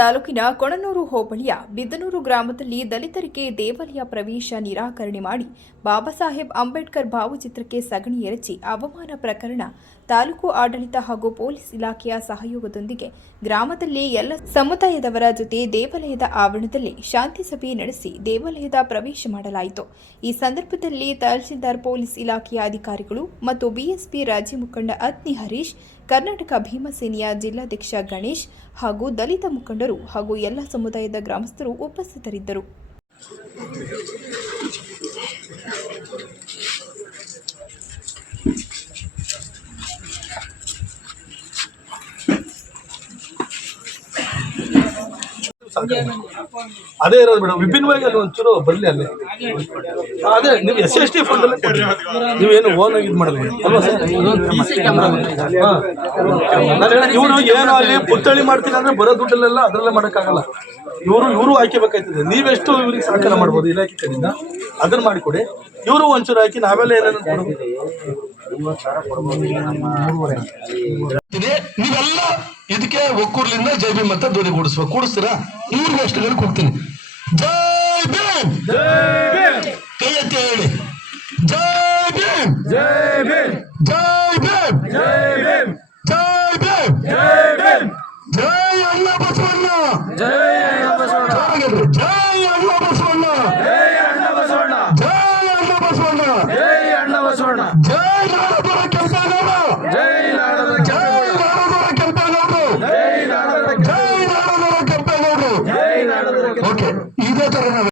ತಾಲೂಕಿನ ಕೊಣನೂರು ಹೋಬಳಿಯ ಬಿದ್ದನೂರು ಗ್ರಾಮದಲ್ಲಿ ದಲಿತರಿಗೆ ದೇವಾಲಯ ಪ್ರವೇಶ ನಿರಾಕರಣೆ ಮಾಡಿ ಬಾಬಾ ಸಾಹೇಬ್ ಅಂಬೇಡ್ಕರ್ ಭಾವಚಿತ್ರಕ್ಕೆ ಸಗಣಿ ಎರಚಿ ಅವಮಾನ ಪ್ರಕರಣ ತಾಲೂಕು ಆಡಳಿತ ಹಾಗೂ ಪೊಲೀಸ್ ಇಲಾಖೆಯ ಸಹಯೋಗದೊಂದಿಗೆ ಗ್ರಾಮದಲ್ಲಿ ಎಲ್ಲ ಸಮುದಾಯದವರ ಜೊತೆ ದೇವಾಲಯದ ಆವರಣದಲ್ಲಿ ಶಾಂತಿ ಸಭೆ ನಡೆಸಿ ದೇವಾಲಯದ ಪ್ರವೇಶ ಮಾಡಲಾಯಿತು. ಈ ಸಂದರ್ಭದಲ್ಲಿ ತಹಶೀಲ್ದಾರ್ ಪೊಲೀಸ್ ಇಲಾಖೆಯ ಅಧಿಕಾರಿಗಳು ಮತ್ತು ಬಿಎಸ್ಪಿ ರಾಜ್ಯ ಮುಖಂಡ ಅತ್ನಿ ಹರೀಶ್, ಕರ್ನಾಟಕ ಭೀಮಸೇನೆಯ ಜಿಲ್ಲಾಧ್ಯಕ್ಷ ಗಣೇಶ್ ಹಾಗೂ ದಲಿತ ಮುಖಂಡರು ಹಾಗೂ ಎಲ್ಲ ಸಮುದಾಯದ ಗ್ರಾಮಸ್ಥರು ಉಪಸ್ಥಿತರಿದ್ದರು. ಅದೇ ಇರೋದು ಮೇಡಮ್, ವಿಭಿನ್ನವಾಗಿ ಅಲ್ಲಿ ಒಂಚೂರು ಬರಲಿ ಅಲ್ಲಿ. ಅದೇ ನೀವು SC/ST ಫಂಡ್ ಅಲ್ಲಿ ಕೊಡಿ, ನೀವೇನು ಓನ್ ಆಗಿ ಇದು ಮಾಡಲಿ ಅಲ್ವಾ ಸರ್? ಇವರು ಏನು ಅಲ್ಲಿ ಪುತ್ಥಳಿ ಮಾಡ್ತೀನಿ ಅಂದ್ರೆ ಬರೋ ದುಡ್ಡಲ್ಲೆಲ್ಲ ಅದರಲ್ಲೇ ಮಾಡೋಕ್ಕಾಗಲ್ಲ. ಇವರು ಹಾಕಿಬೇಕಾಯ್ತದೆ. ನೀವೆಷ್ಟು ಇವ್ರಿಗೆ ಸಹಕಾರ ಮಾಡ್ಬೋದು ಇಲಾಖೆ ಕಡೆಯಿಂದ, ಅದನ್ನ ಮಾಡಿಕೊಡಿ. ಇವರು ಒಂಚೂರು ಹಾಕಿ ನಾವೆಲ್ಲ ಏನೇನು ನೀವೆಲ್ಲ ಇದಕ್ಕೆ ಒಕ್ಕೂರ್ಲಿಂದ ಜೈ ಭೀಮ್ ಅಂತ ಧ್ವನಿ ಕೂಡಿಸ್ತೀರಾ? ಇವ್ರಿಗೆ ಅಷ್ಟು ಹೇಳಿ ಕೊಡ್ತೀನಿ. ಜೈ ಭೀಮ್, ಕೈ ಎತ್ತಿ ಹೇಳಿ ಜೈ ಭೀಮ್, ಜೈ ಭೀಮ್, ಜೈ ಭೀಮ್, ಜೈ ಭೀಮ್, ಜೈ ಭೀಮ್, ಜೈ ಭೀಮ್, ಜೈ ಅಣ್ಣ ಬಸವಣ್ಣ, ಜೈ ಅಣ್ಣ ಬಸವಣ್ಣ, ಜೈ ಅಣ್ಣ ಬಸವಣ್ಣ, ಜೈ ಅಣ್ಣ ಬಸವಣ್ಣ, ಜೈ ಅಣ್ಣ ಬಸವಣ್ಣ.